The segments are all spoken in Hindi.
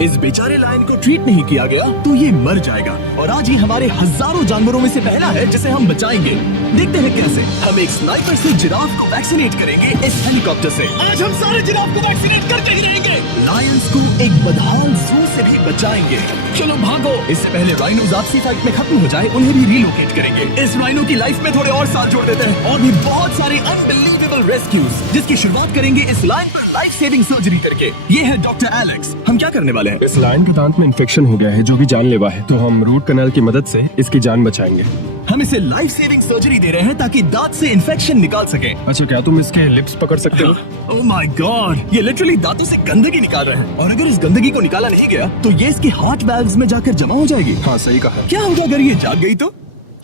इस बेचारे लायन को ट्रीट नहीं किया गया तो ये मर जाएगा। और आज ही हमारे हजारों जानवरों में से पहला है जिसे हम बचाएंगे। देखते हैं कैसे। हम एक स्नाइपर से जिराफ को वैक्सीनेट करेंगे इस हेलीकॉप्टर से। आज हम सारे जिराफ को वैक्सीनेट करके ही रहेंगे। लायंस को एक बदहाल जू से भी बचाएंगे। चलो भागो। इससे पहले राइनोज आपसी फाइट में खत्म हो जाए उन्हें भी रिलोकेट करेंगे। इस राइनो की लाइफ में थोड़े और साल जोड़ देते हैं और भी बहुत सारे अनबिलीवेबल रेस्क्यूज, जिसकी शुरुआत करेंगे इस लायन पर लाइफ सेविंग सर्जरी करके। ये है डॉक्टर एलेक्स। हम क्या करने वाले हैं? इस लायन के दांत में इन्फेक्शन हो गया है जो कि जानलेवा है, तो हम रूट कैनाल की मदद से इसकी जान बचाएंगे। हम इसे लाइफ सेविंग सर्जरी दे रहे हैं ताकि दांत से इन्फेक्शन निकाल सके। अच्छा, क्या तुम इसके लिप्स पकड़ सकते हो? ओह माय गॉड, ये लिटरली दांतों से गंदगी निकाल रहे हैं। और अगर इस गंदगी को निकाला नहीं गया तो ये इसके हार्ट वाल्व्स में जाकर जमा हो जाएगी। हाँ, सही कहा। क्या होगा अगर ये जाग गई तो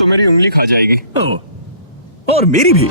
मेरी उंगली खा जाएगी। ओह, और मेरी भी।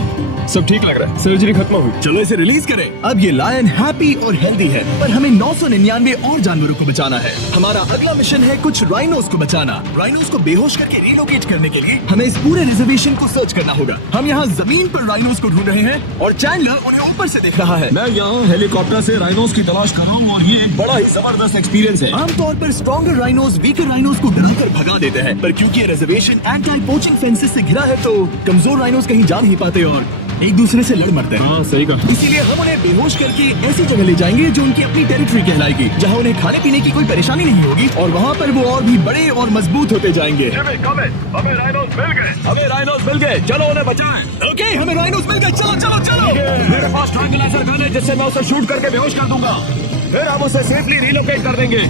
सब ठीक लग रहा है, सर्जरी खत्म हुई। चलो इसे रिलीज करें। अब ये लायन हैप्पी और हेल्दी है, पर हमें 999 और जानवरों को बचाना है। हमारा अगला मिशन है कुछ राइनोस को बचाना। राइनोस को बेहोश करके रिलोकेट करने के लिए हमें इस पूरे रिजर्वेशन को सर्च करना होगा। हम यहाँ जमीन पर राइनोस को ढूंढ रहे हैं और चैंडलर उन्हें ऊपर से देख रहा है। मैं यहाँ हेलीकॉप्टर से राइनोस की तलाश कर रहा हूँ और ये एक बड़ा ही जबरदस्त एक्सपीरियंस है। आमतौर पर स्ट्रॉन्गर राइनोस वीकर राइनोस को डराकर भगा देते हैं, पर क्योंकि ये रिजर्वेशन एंटी पोचिंग फेंसेस से घिरा है तो कमजोर राइनोस कहीं जा नहीं पाते और एक दूसरे से लड़ मरते हैं। हाँ, सही कहा। इसीलिए हम उन्हें बेहोश करके ऐसी जगह ले जाएंगे जो उनकी अपनी टेरिटरी कहलाएगी, जहाँ उन्हें खाने पीने की कोई परेशानी नहीं होगी और वहाँ पर वो और भी बड़े और मजबूत होते जाएंगे। हमें राइनोस मिल गए, चलो उन्हें बचाएं। ओके, हमें राइनोस मिल गए। चलो चलो चलो। मेरे पास ट्रैंक्विलाइजर गन है जिससे मैं उसे शूट करके बेहोश कर दूंगा, फिर हम उसे सेफली रिलोकेट कर देंगे।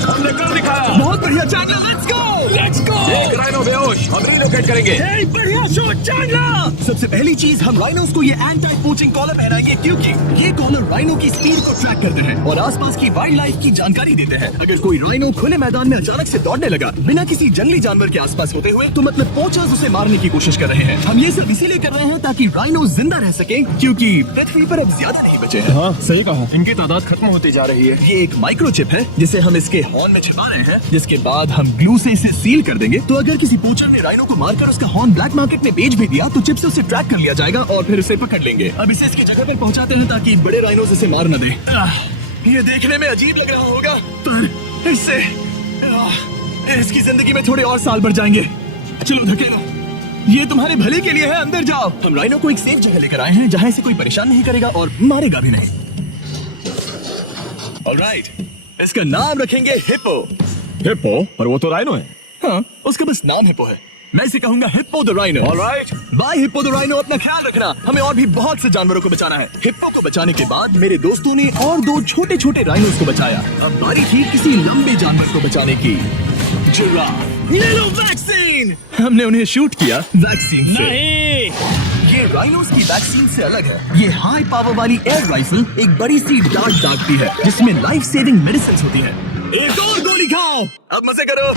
हमने कर दिखाया। बहुत बढ़िया Chandler, let's go let's go. एक राइनो बेहोश, हम रिलोकेट करेंगे। बढ़िया शॉट चैंडलर। सबसे पहली चीज, हम राइनोस को ये एंटी पोचिंग कॉलर पहनाएंगे क्योंकि ये कॉलर राइनो की स्पीड को ट्रैक करते हैं और आसपास की वाइल्ड लाइफ की जानकारी देते हैं। अगर कोई राइनो खुले मैदान में अचानक से दौड़ने लगा बिना किसी जंगली जानवर के आसपास होते हुए, तो मतलब पोचर्स उसे मारने की कोशिश कर रहे हैं। हम ये सब इसीलिए कर रहे हैं ताकि राइनो जिंदा रह सके, क्योंकि पृथ्वी पर अब ज्यादा नहीं बचे हैं। हाँ, सही कहा। इनकी तादाद खत्म होती जा रही है। ये एक माइक्रोचिप है जिसे हम इसके हॉर्न में छिपा रहे हैं, जिसके बाद हम ग्लू से इसे सील कर देंगे। तो अगर किसी पोचर ने राइनो को मारकर उसका हॉर्न ब्लैक मार्केट में बेच भी दिया तो चिप से उसे ट्रैक कर लिया जाएगा और फिर उसे पकड़ लेंगे। अब इसे इसकी जगह पर पहुंचाते हैं ताकि बड़े राइनोस इसे मार न दे। ये देखने में अजीब लग रहा होगा, पर इससे इसकी जिंदगी में थोड़े और साल बढ़ जाएंगे। चलो धकेलो, ये तुम्हारे भले के लिए है, अंदर जाओ। हम राइनो को एक सेफ जगह लेकर आए हैं जहाँ इसे कोई परेशान नहीं करेगा और मारेगा भी नहीं। ऑलराइट, इसका नाम रखेंगे हिप्पो। हिप्पो? पर वो तो राइनो है। हाँ, उसका बस नाम हिप्पो है। मैं इसे कहूंगा hippo the rhino. Alright, bye hippo the rhino. अपना ख्याल रखना, हमें और भी बहुत से जानवरों को बचाना है। हिप्पो को बचाने के बाद मेरे दोस्तों ने और 2 छोटे छोटे राइनोस को बचाया। अब बारी थी किसी लंबे जानवर को बचाने की। जिराफ। ये लो वैक्सीन। हमने उन्हें शूट किया वैक्सीन से। ये राइनोस की वैक्सीन से अलग है। ये हाई पावर वाली एयर राइफल एक बड़ी सी डार्ट दागती है जिसमें लाइफ सेविंग मेडिसिन होती है। एक और गोली खाओ, अब मजे करो।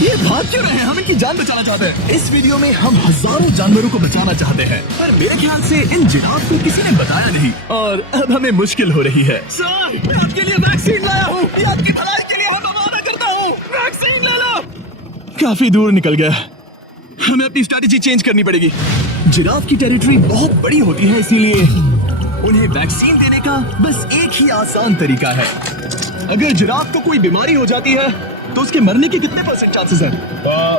ये भाग क्यों रहे हैं? हम इनकी जान बचाना चाहते हैं। इस वीडियो में हम हजारों जानवरों को बचाना चाहते हैं, पर मेरे ख्याल से इन जिराफ को किसी ने बताया नहीं और अब हमें मुश्किल हो रही है। सर, मैं आपके लिए वैक्सीन लाया हूँ। ये आपकी भलाई के लिए मैं वादा करता हूँ। वैक्सीन ले लो। काफी दूर निकल गया, हमें अपनी स्ट्रैटेजी चेंज करनी पड़ेगी। जिराफ की टेरिटरी बहुत बड़ी होती है, इसीलिए उन्हें वैक्सीन देने का बस एक ही आसान तरीका है। अगर जिराफ को कोई बीमारी हो जाती है तो उसके मरने के कितने % चांसेस हैं?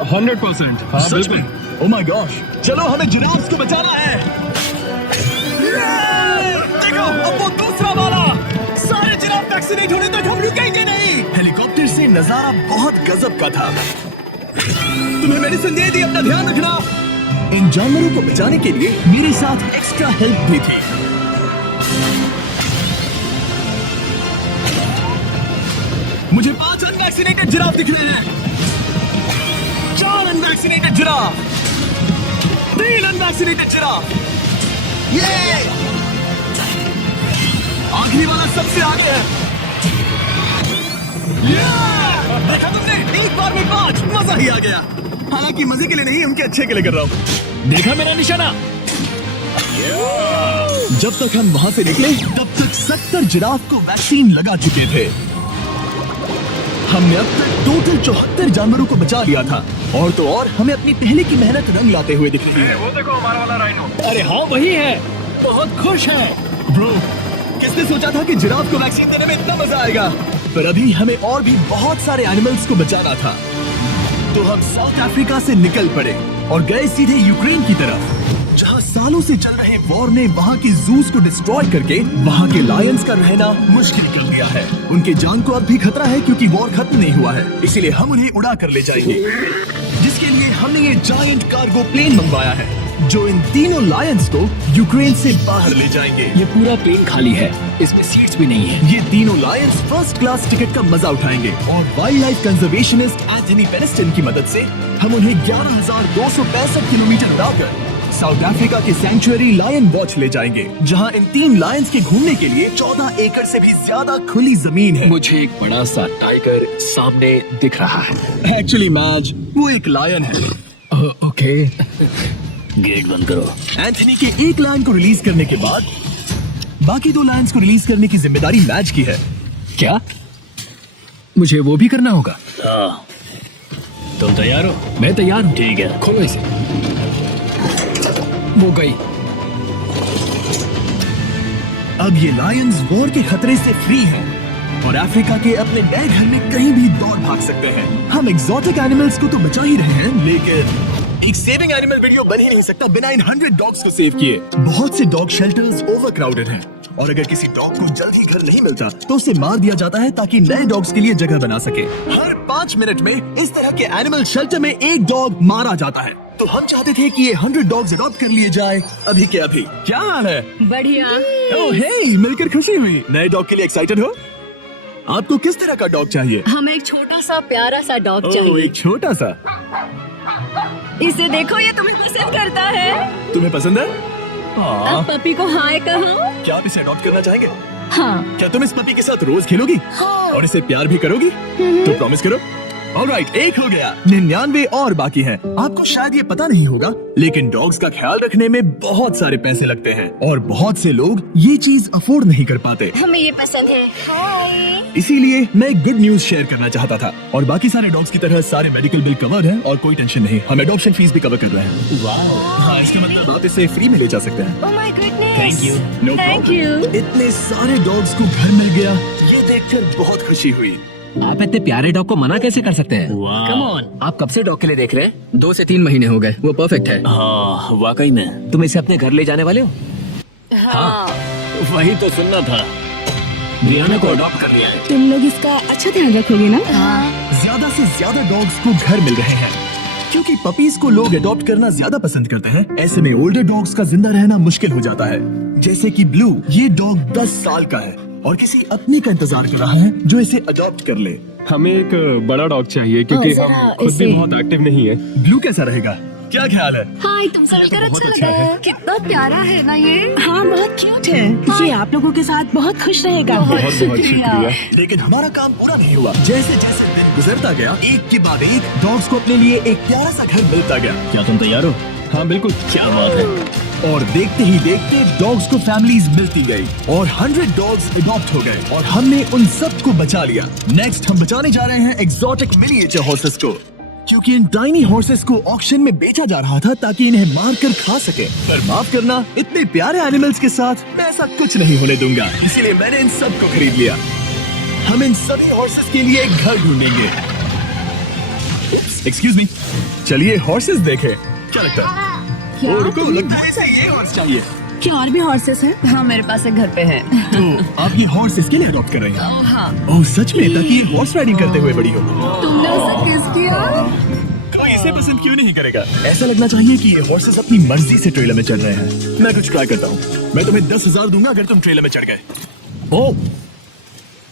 100%। हाँ, सच में? ओह माय गॉश, चलो हमें जिराफ को बचाना है। देखो, अब वो दूसरा वाला। सारे जिराफ वैक्सीनेट होने तक हम रुकेंगे नहीं। हेलीकॉप्टर से नजारा बहुत गजब का था। तुम्हें मेडिसिन दे दी, अपना ध्यान रखना। इन जानवरों को बचाने के लिए मेरे साथ एक्स्ट्रा हेल्प भी थी। मुझे 5 अनवैक्सीनेटेड जिराफ दिख रहे हैं। 4 अनवैक्सीनेटेड जिराफ, 3 अनवैक्सीनेटेड जिराफ। ये आखिरी वाला सबसे आगे है। देखा तुमने, एक बार में 5, मजा ही आ गया। हालांकि मजे के लिए नहीं, उनके अच्छे के लिए कर रहा हूँ। देखा मेरा निशाना? जब तक हम वहाँ से निकले तब तक 70 जिराफ को वैक्सीन लगा चुके थे। हमने अब तक टोटल 74 जानवरों को बचा लिया था और तो और हमें अपनी पहले की मेहनत रंग लाते हुए दिख रही है। वो देखो हमारा वाला राइनो। अरे हाँ, वही है। बहुत खुश है। ब्रो, किसने सोचा था कि जिराफ को वैक्सीन देने में इतना मजा आएगा। पर अभी हमें और भी बहुत सारे एनिमल्स को बचाना था, तो हम साउथ अफ्रीका से निकल पड़े और गए सीधे यूक्रेन की तरफ, जहां सालों से चल रहे वॉर ने वहां की जूस को डिस्ट्रॉय करके वहां के लायंस का रहना मुश्किल कर दिया है। उनके जान को अब भी खतरा है क्योंकि वॉर खत्म नहीं हुआ है, इसीलिए हम उन्हें उड़ा कर ले जाएंगे, जिसके लिए हमने ये जायंट कार्गो प्लेन मंगवाया है जो इन तीनों लायंस को यूक्रेन से बाहर ले जाएंगे। ये पूरा प्लेन खाली है, इसमें सीट्स भी नहीं है। ये तीनों लायंस फर्स्ट क्लास टिकट का मजा उठाएंगे और वाइल्ड लाइफ कंजर्वेशनिस्ट एंथनी पेनिस्टन की मदद से हम उन्हें 11,265 किलोमीटर उड़ाकर साउथ अफ्रीका के सैंक्चुअरी लायन वॉच ले जाएंगे, जहां इन 3 लायंस के घूमने के लिए 14 एकड़ से भी ज्यादा खुली जमीन है। मुझे एक बड़ा सा टाइगर सामने दिख रहा है। एक्चुअली मैच वो एक लायन है। ओके, गेट बंद करो। एंथनी के एक लायन को रिलीज करने के बाद बाकी 2 लायंस को रिलीज करने की जिम्मेदारी मैच की है। क्या मुझे वो भी करना होगा? हाँ, तुम तैयार हो? मैं तैयार हूँ। ठीक है। खोलो इसे। वो गई। अब ये लायंस वॉर के खतरे से फ्री हैं और अफ्रीका के अपने नए घर में कहीं भी दौड़ भाग सकते हैं। हम एग्जॉटिक एनिमल्स को तो बचा ही रहे हैं, लेकिन एक सेविंग एनिमल वीडियो बन ही नहीं सकता बिना इन 100 डॉग्स को सेव किए। बहुत से डॉग शेल्टर्स ओवरक्राउडेड हैं और अगर किसी डॉग को जल्द ही घर नहीं मिलता तो उसे मार दिया जाता है ताकि नए डॉग्स के लिए जगह बना सके। हर 5 मिनट में इस तरह के एनिमल शेल्टर में एक डॉग मारा जाता है, तो हम चाहते थे कि ये 100 डॉग्स अडॉप्ट कर लिए जाए अभी के अभी। क्या हाल है? बढ़िया। ओह हे, मिलकर खुशी हुई। नए डॉग के लिए एक्साइटेड हो? आपको किस तरह का डॉग चाहिए? हमें एक छोटा सा प्यारा सा डॉग ओह, चाहिए। एक छोटा सा। इसे देखो, ये तुम्हें पसंद करता है। तुम्हें पसंद है? अब पपी को हाय कहो। क्या आप इसे अडॉप्ट करना चाहेंगे? हाँ। क्या तुम इस पपी के साथ रोज खेलोगी हाँ। और इसे प्यार भी करोगी? तो प्रॉमिस करो। ऑलराइट, एक हो गया। 99 और बाकी हैं। आपको शायद ये पता नहीं होगा, लेकिन डॉग्स का ख्याल रखने में बहुत सारे पैसे लगते हैं और बहुत से लोग ये चीज अफोर्ड नहीं कर पाते। हमें ये पसंद है। हाय। इसीलिए मैं गुड न्यूज शेयर करना चाहता था। और बाकी सारे डॉग्स की तरह सारे मेडिकल बिल कवर्ड हैं और कोई टेंशन नहीं। हम एडॉप्शन फीस भी कवर कर रहे हैं। हाँ, इसका मतलब आप इसे फ्री में ले जा सकते हैं। Oh my goodness. Thank you. No thank you. इतने सारे डॉग्स को घर मिल गया, ये देखकर बहुत खुशी हुई। आप इतने प्यारे डॉग को मना कैसे कर सकते हैं? Come on. आप कब से डॉग के लिए देख रहे हैं? 2 से 3 महीने हो गए। वो परफेक्ट है। हाँ, वाकई में। तुम इसे अपने घर ले जाने वाले हो? हाँ। वही तो सुनना था। ब्रियाना को अडॉप्ट कर लिया है। तुम लोग इसका अच्छा ध्यान रखोगे ना? हाँ। ज्यादा से ज्यादा डॉग्स को घर मिल रहे हैं क्योंकि पपीज को लोग अडॉप्ट करना ज्यादा पसंद करते हैं। ऐसे में ओल्डर डॉग्स का जिंदा रहना मुश्किल हो जाता है। जैसे कि ब्लू, ये डॉग 10 साल का है और किसी अपने का इंतजार कर रहा है जो इसे अडॉप्ट कर ले। हमें एक बड़ा डॉग चाहिए क्योंकि जरा हम खुद भी इसे- बहुत एक्टिव नहीं है। ब्लू कैसा रहेगा? क्या ख्याल है? हाय, तुमसे मिलकर बहुत अच्छा अच्छा लगा। है। कितना प्यारा है ना ये। हाँ, बहुत क्यूट है। ये आप लोगों के साथ बहुत खुश रहेगा। बहुत शुक्रिया। लेकिन हमारा काम पूरा नहीं हुआ। जैसे जैसे दिन गुजरता गया, एक के बाद एक डॉग्स को अपने लिए एक प्यारा सा घर मिलता गया। क्या तुम तैयार हो? हाँ बिल्कुल। क्या बात है। और देखते ही देखते डॉग्स को फैमिलीज मिलती गई और 100 डॉग्स अडॉप्ट हो गए और हमने उन सब को बचा लिया। नेक्स्ट हम बचाने जा रहे हैं एक्सोटिक मिनिएचर हॉर्सेस को, क्योंकि इन टाइनी हॉर्सेस को ऑक्शन में बेचा जा रहा था ताकि इन्हें मार कर खा सके। पर माफ करना, इतने प्यारे एनिमल्स के साथ मैं ऐसा कुछ नहीं होने दूंगा, इसीलिए मैंने इन सब को खरीद लिया। हम इन सभी हॉर्सेस के लिए एक घर ढूंढेंगे। एक्सक्यूज मी, चलिए हॉर्सेस देखें। क्या लगता है? क्या? ओ, रुको, लगता है इसे ये हॉर्स चाहिए। क्या और भी हॉर्सेस हैं? हाँ, मेरे पास एक घर पे है। तो आप ये हॉर्स इसके लिए अडॉप्ट कर रहे हैं? ओह हाँ। ओह सच में? ताकि ये हॉर्स राइडिंग करते हुए बड़ी हो। तुमने उसे किस किया? कोई इसे पसंद क्यों नहीं करेगा? ऐसा लगना चाहिए कि ये हॉर्सेस अपनी मर्जी से ट्रेलर में चल रहे हैं। मैं कुछ ट्राई करता हूँ। मैं तुम्हें 10,000 दूंगा अगर तुम ट्रेलर में चढ़ गए।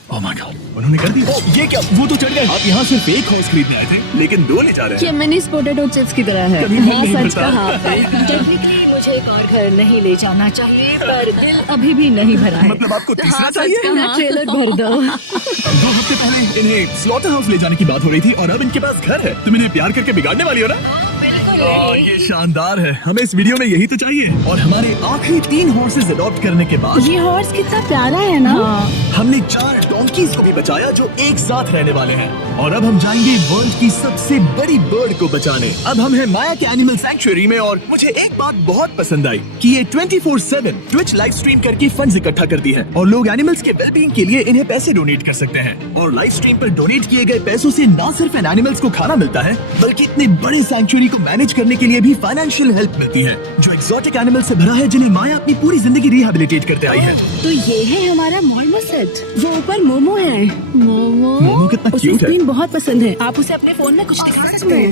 ओह माय गॉड, उन्होंने कर दी। ओह, ये क्या? वो तो चढ़ गए। आप यहाँ सिर्फ एक हॉर्स खरीदने आए थे, लेकिन 2 ले जा रहे हैं। ये मिनीस पोटैटो चिप्स की तरह है। कभी मन हाँ, नहीं सच भरता। कहा आपने। टेक्निकली मुझे एक और घर नहीं ले जाना चाहिए, पर दिल अभी भी नहीं भरा है। मतलब आपको तीसरा हाँ, सच चाहिए? कहा। ट्रेलर भर दो। 2 हफ्ते पहले इन्हें स्लॉटर हाउस ले जाने की बात हो रही थी और अब इनके पास घर है। तुम इन्हें प्यार करके बिगाड़ने वाली हो ना? बिल्कुल नहीं। ये शानदार है। हमें इस वीडियो में यही तो चाहिए। और हमारे आखिरी 3 हॉर्सेस अडॉप्ट करने के बाद ये हॉर्स कितना प्यारा है ना? हाँ। हमने 4 डोंकी मंकीज को भी बचाया जो एक साथ रहने वाले हैं। और अब हम जाएंगे वर्ल्ड की सबसे बड़ी बर्ड को बचाने। अब हम हैं माया के एनिमल सैंक्चुअरी में और मुझे एक बात बहुत पसंद आई कि ये 24/7 ट्विच लाइव स्ट्रीम करके फंड्स इकट्ठा करती है और लोग एनिमल्स के वेलबींग के लिए इन्हें पैसे डोनेट कर सकते हैं। और लाइव स्ट्रीम पर डोनेट किए गए पैसों से न सिर्फ इन एनिमल्स को खाना मिलता है बल्कि इतने बड़े सैंक्चुअरी को मैनेज करने के लिए भी फाइनेंशियल हेल्प मिलती है, जो एक्सोटिक एनिमल से भरा है जिन्हें माया अपनी पूरी जिंदगी रिहैबिलिटेट करते आई है। तो ये है हमारा मोमो सेट। वो ऊपर मोमो है। मोमो कितना उसे क्यूट है। स्क्रीन बहुत पसंद है। आप उसे अपने फोन में कुछ दिखा सकते हैं।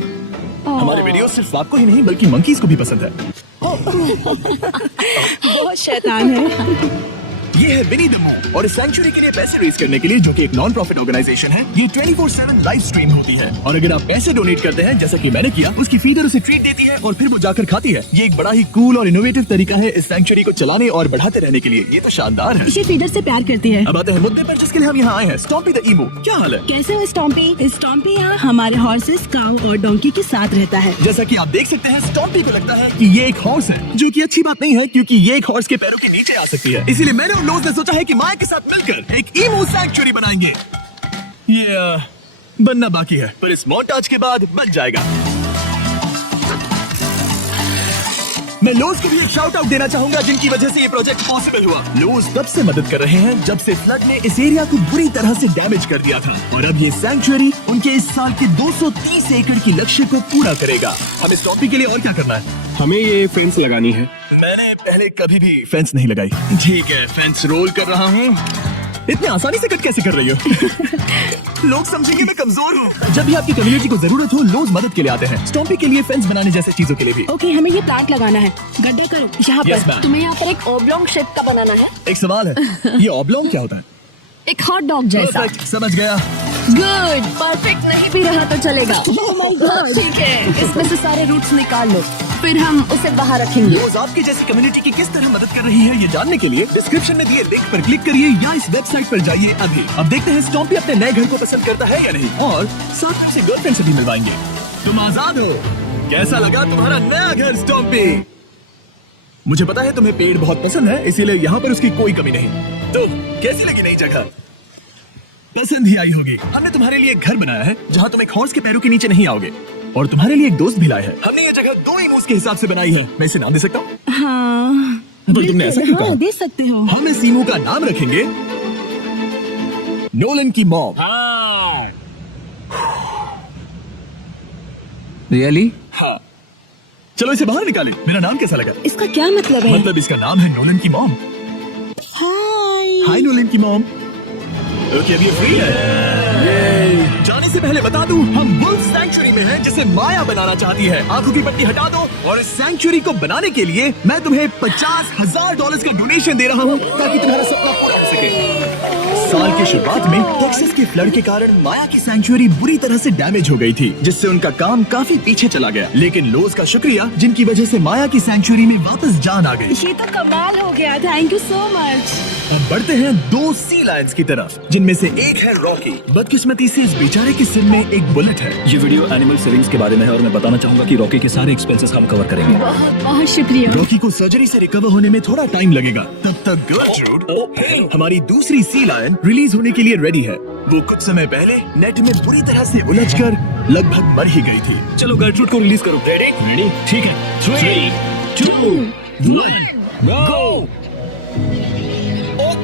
हमारे वीडियो सिर्फ आपको ही नहीं बल्कि मंकीज को भी पसंद है। बहुत शैतान है। ये है विनी द मू और इस सैंक्चुअरी के लिए पैसे रेज करने के लिए, जो कि एक नॉन प्रॉफिट ऑर्गेनाइजेशन है, ये 24/7 लाइव स्ट्रीम होती है। और अगर आप पैसे डोनेट करते हैं जैसा कि मैंने किया, उसकी फीडर उसे ट्रीट देती है और फिर वो जाकर खाती है। ये एक बड़ा ही कूल और इनोवेटिव तरीका है इस सैंक्चुअरी को चलाने और बढ़ाते रहने के लिए। ये तो शानदार है। इसे फीडर से प्यार करती है। अब आते हैं मुद्दे पर जिसके लिए हम यहाँ आए हैं, स्टॉम्पी द ईमू। क्या हाल है? कैसे हो स्टॉम्पी? स्टॉम्पी यहाँ हमारे हॉर्सेस, काऊ और डोंकी के साथ रहता है। जैसा कि आप देख सकते हैं, स्टॉम्पी को लगता है कि ये एक हॉर्स है, जो कि अच्छी बात नहीं है क्योंकि ये एक हॉर्स के पैरों के नीचे आ सकती है। इसीलिए मैंने और लोज ने सोचा है कि माया के साथ मिलकर एक ईमू सैंक्चुअरी बनाएंगे। ये बनना बाकी है, पर इस मोंटाज के बाद बन जाएगा। मैं लोज को भी एक शाउट आउट देना चाहूंगा जिनकी वजह से ये प्रोजेक्ट पॉसिबल हुआ। लोज तब से मदद कर रहे हैं जब से फ्लड ने इस एरिया को बुरी तरह से डैमेज कर दिया था, और अब ये सैंक्चुअरी उनके इस साल के 230 एकड़ की लक्ष्य को पूरा करेगा। हमें स्टॉम्पी के लिए और क्या करना है? हमें ये फेंस लगानी है। मैंने पहले कभी भी फेंस नहीं लगाई। ठीक है, फेंस रोल कर रहा हूँ। इतनी आसानी से कट कैसे कर रही हो? लोग समझेंगे मैं कमजोर हूँ। जब भी आपकी कम्युनिटी को जरूरत हो, लोग मदद के लिए आते हैं। स्टॉम्पी के लिए फेंस बनाने जैसे चीजों के लिए भी। ओके, हमें ये प्लांट लगाना है। गड्ढा करो यहाँ Yes, पर। ma'am. तुम्हें यहाँ पर एक ओब्लॉन्ग शेप का बनाना है। एक सवाल है, ये ऑब्लॉन्ग क्या होता है? एक हॉट डॉग जैसा। Perfect, समझ गया। गुड, परफेक्ट नहीं भी रहा तो चलेगा। ठीक है, इसमें से सारे रूट्स निकाल लो, फिर हम उसे बाहर रखेंगे। रोज आपकी जैसी कम्युनिटी की किस तरह मदद कर रही है ये जानने के लिए डिस्क्रिप्शन में दिए लिंक पर क्लिक करिए या इस वेबसाइट पर जाइए अभी। अब देखते हैं स्टॉम्पी अपने नए घर को पसंद करता है या नहीं, और साथ में उसे गर्लफ्रेंड से भी मिलवाएंगे। तुम आजाद हो। कैसा लगा तुम्हारा नया घर स्टॉम्पी? मुझे पता है तुम्हें पेड़ बहुत पसंद है, इसीलिए यहाँ पर उसकी कोई कमी नहीं। तो कैसी लगी नई जगह? पसंद ही आई होगी। हमने तुम्हारे लिए एक घर बनाया है जहाँ तुम एक हॉर्स के पैरों के नीचे नहीं आओगे, और तुम्हारे लिए एक दोस्त भी लाया है। हमने ये जगह 2 इमोस के हिसाब से बनाई है। मैं इसे नाम दे सकता हूँ? हाँ, पर तुमने ऐसा क्यों कहा? हाँ, दे सकते हो। हम इस इमो का नाम रखेंगे नोलन की मॉम। रियली? हाँ, चलो इसे बाहर निकालें। मेरा नाम कैसा लगा? इसका क्या मतलब है? मतलब इसका नाम है नोलन की मॉम। हाय नोलन की मॉम। ओके, अब ये फ्री है। जाने से पहले बता दूं, हम वुल्फ सैंक्चुअरी में हैं जिसे माया बनाना चाहती है। आंखों की पट्टी हटा दो, और इस सैंक्चुअरी को बनाने के लिए मैं तुम्हें $50,000 का डोनेशन दे रहा हूँ ताकि तुम्हारा सपना पूरा हो सके। साल की शुरुआत में टेक्सास के फ्लड के कारण माया की सैंक्चुअरी बुरी तरह से डैमेज हो गई थी, जिससे उनका काम काफी पीछे चला गया। लेकिन लोज का शुक्रिया, जिनकी वजह से माया की सैंक्चुअरी में वापस जान आ गई। ये तो कमाल हो गया। Thank you so much. अब बढ़ते हैं 2 सी लायंस की तरफ, जिनमें से एक है रॉकी। बदकिस्मती से इस बेचारे के सिर में एक बुलेट है। ये वीडियो एनिमल सेविंग्स के बारे में है और मैं बताना चाहूंगा कि रॉकी के सारे एक्सपेंसेस हम कवर करेंगे। बहुत बहुत शुक्रिया। रॉकी को सर्जरी से रिकवर होने में थोड़ा टाइम लगेगा। तब तक गर्ट्रूड, हमारी दूसरी सी लायन, रिलीज होने के लिए रेडी है। वो कुछ समय पहले नेट में बुरी तरह से उलझकर लगभग मर ही गई थी। चलो गर्ट्रूड को रिलीज करो। रेडी? ठीक है। 3, 2, 1, गो!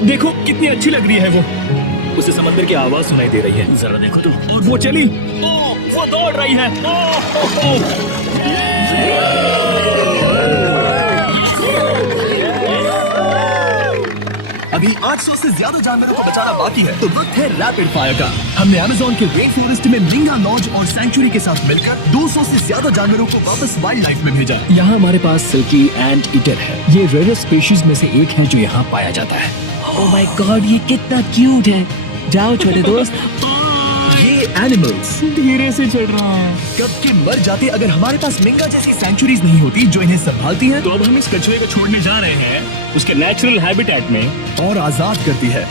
देखो कितनी अच्छी लग रही है वो। उसे समंदर की आवाज सुनाई दे रही है। जरा देखो तो। और वो चली। वो दौड़ रही है। अभी 800 से ज्यादा जानवरों को बचाना बाकी है, तो वक्त है रैपिड फायर का। हमने अमेज़न के रेन फॉरेस्ट में मिंगा लॉज और सैंक्चुअरी के साथ मिलकर 200 से ज्यादा जानवरों को वापस वाइल्ड लाइफ में भेजा। यहाँ हमारे पास सिल्की एंट ईटर है। ये रेयरेस्ट स्पीशीज में से एक है जो यहाँ पाया जाता है। ओह माय गॉड, ये कितना क्यूट है। जाओ छोटे दोस्त। ये एनिमल्स धीरे से चढ़ रहा है। कब के मर जाते अगर हमारे पास मिंगा जैसी सैंक्चुरीज नहीं होती जो इन्हें संभालती हैं तो अब हम इस कछुए को छोड़ने जा रहे हैं उसके नेचुरल हैबिटेट में। और आजाद करती है।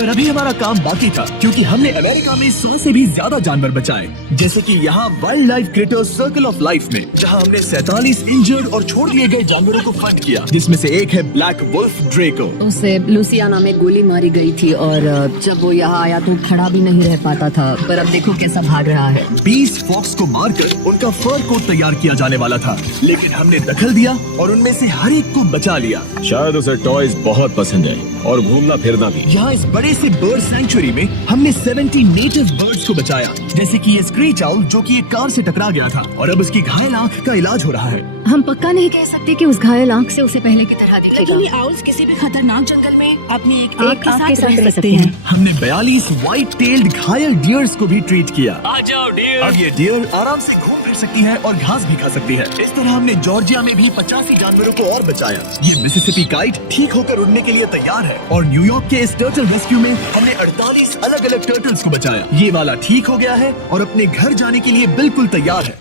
पर अभी हमारा काम बाकी था, क्योंकि हमने अमेरिका में 100 से भी ज्यादा जानवर बचाए, जैसे कि यहाँ wild life creators circle of life में, जहाँ हमने 47 इंजर्ड और छोड़ दिए गए जानवरों को फंड किया, जिसमें से एक है ब्लैक वुल्फ ड्रेको। उसे लुसियाना में गोली मारी गई थी और जब वो यहाँ आया तो खड़ा भी नहीं रह पाता था, पर अब देखो कैसा भाग रहा है। 20 फॉक्स को मारकर उनका फर कोट तैयार किया जाने वाला था, लेकिन हमने दखल दिया और उनमें से हर एक को बचा लिया। शायद उसे टॉयज बहुत पसंद है और घूमना फिरना भी। यहाँ इस बड़े से बर्ड सैंक्चुरी में हमने 70 नेटिव बर्ड्स को बचाया, जैसे कि ये स्क्रीच आउल जो कि एक कार से टकरा गया था और अब उसकी घायल आंख का इलाज हो रहा है। हम पक्का नहीं कह सकते कि उस घायल आंख से उसे पहले की तरह दिखेगा। लेकिन ये आउल्स किसी भी खतरनाक जंगल में अपनी एक आंख के साथ रह सकते हैं। हमने 42 व्हाइट टेल्ड घायल डियर्स को भी ट्रीट किया। अब ये डियर आराम से घूम फिर सकती है और घास भी खा सकती है। इस तरह हमने जॉर्जिया में भी 85 जानवरों को और बचाया। ये मिसिसिपी काइट ठीक होकर उड़ने के लिए तैयार है और न्यूयॉर्क के इस टर्टल रेस्क्यू में हमने 48 अलग अलग टर्टल्स को बचाया। ये वाला ठीक हो गया है और अपने घर जाने के लिए बिल्कुल तैयार है,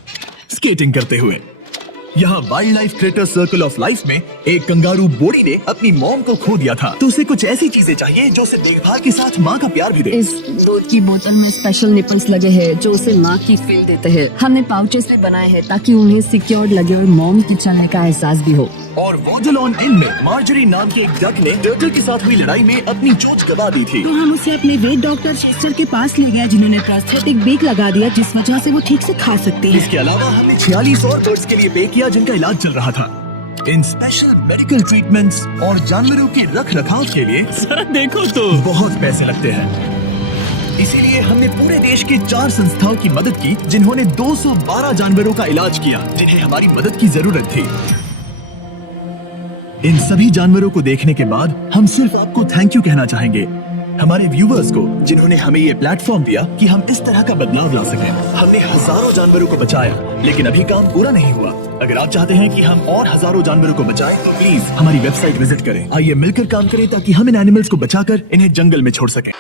स्केटिंग करते हुए। यहाँ wild life creator circle of life में एक कंगारू बोडी ने अपनी मॉम को खो दिया था, तो उसे कुछ ऐसी चीजें चाहिए जो उसे देखभाल के साथ माँ का प्यार भी दे। इस दूध की बोतल में स्पेशल निपल्स लगे हैं जो उसे माँ की फील देते हैं। हमने पाउचेस भी बनाए हैं ताकि उन्हें सिक्योर लगे और मॉम के चलने का एहसास भी हो। और वोजलॉन इन में मार्जरी नाम के एक डक ने टर्टल के साथ हुई लड़ाई में अपनी चोंच गवा दी थी। तो हम उसे अपने वेट डॉक्टर चेस्टर के पास ले गए, जिन्होंने प्रोस्थेटिक बेक लगा दिया, जिस वजह से वो ठीक से खा सकती है। इसके अलावा हमने 46 और बर्ड्स के लिए पे किया जिनका इलाज चल रहा था। इन स्पेशल मेडिकल ट्रीटमेंट्स और जानवरों के रख रखाव के लिए देखो तो बहुत पैसे लगते हैं। इसीलिए हमने पूरे देश के 4 संस्थाओं की मदद की जिन्होंने 212 जानवरों का इलाज किया जिन्हें हमारी मदद की जरूरत थी। इन सभी जानवरों को देखने के बाद हम सिर्फ आपको थैंक यू कहना चाहेंगे, हमारे व्यूवर्स को, जिन्होंने हमें ये प्लेटफॉर्म दिया कि हम इस तरह का बदलाव ला सकें। हमने हजारों जानवरों को बचाया, लेकिन अभी काम पूरा नहीं हुआ। अगर आप चाहते हैं कि हम और हजारों जानवरों को बचाएं, तो प्लीज हमारी वेबसाइट विजिट करें। आइए मिलकर काम करें ताकि हम इन एनिमल्स को बचाकर इन्हें जंगल में छोड़ सकें।